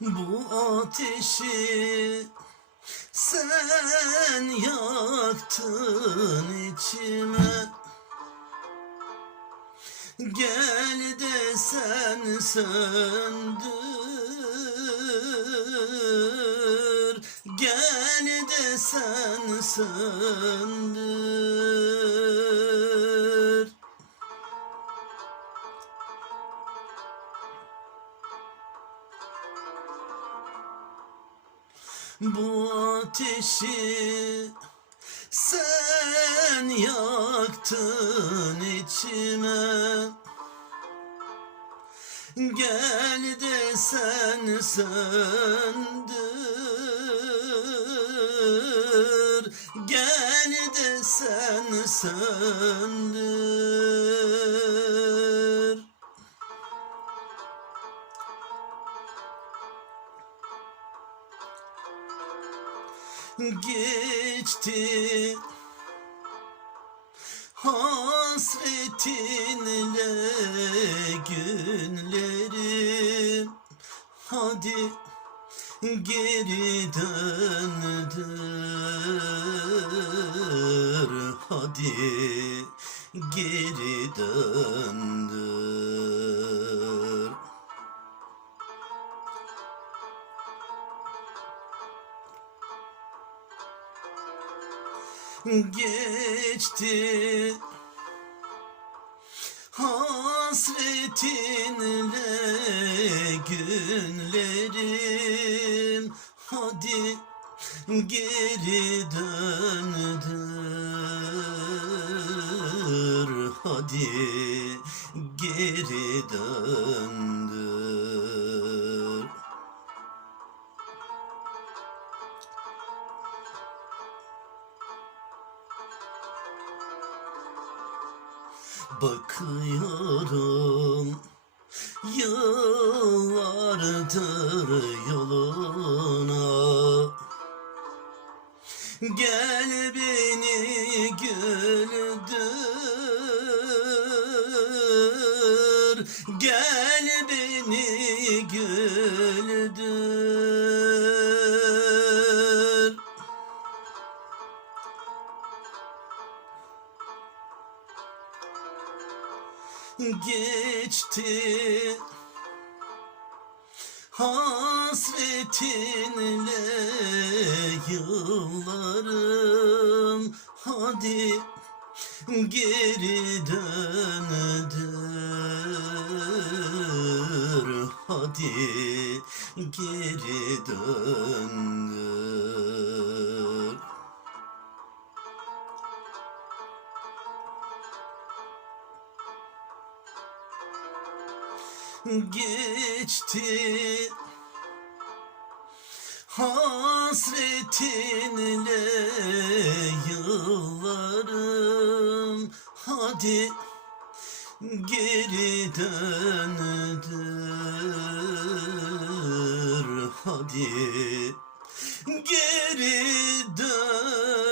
Bu ateşi sen yaktın içime. Gel de sen söndür. Gel de sen söndür Bu ateşi sen yaktın içime. Gel de sen söndür. Gel de sen söndür geçti? Hasretinle günlerim. Hadi geri döndür. Hadi geri döndür geçti. Hasretinle günlerim. Hadi geri döndür. Hadi geri döndür Bakıyorum yıllardır yoluna. Gel beni güldür Gel geçti. Hasretinle yıllarım Hadi geri döndür. Hadi geri döndür geçti. Hasretinle yıllarım. Hadi geri döndür. Hadi geri döndür